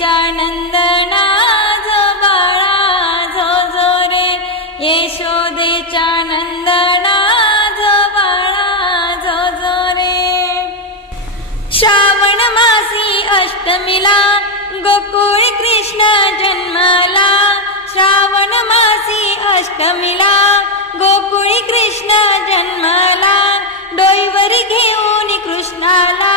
यशोदेच्या नंदना जो बाळा जो जो रे यशोदेच्या नंदना जो बाळा जो जो रे श्रावण मासी अष्टमीला गोकुळ कृष्ण जन्माला श्रावण मासी अष्टमीला गोकुळी कृष्ण जन्माला डोईवर घेऊन कृष्णाला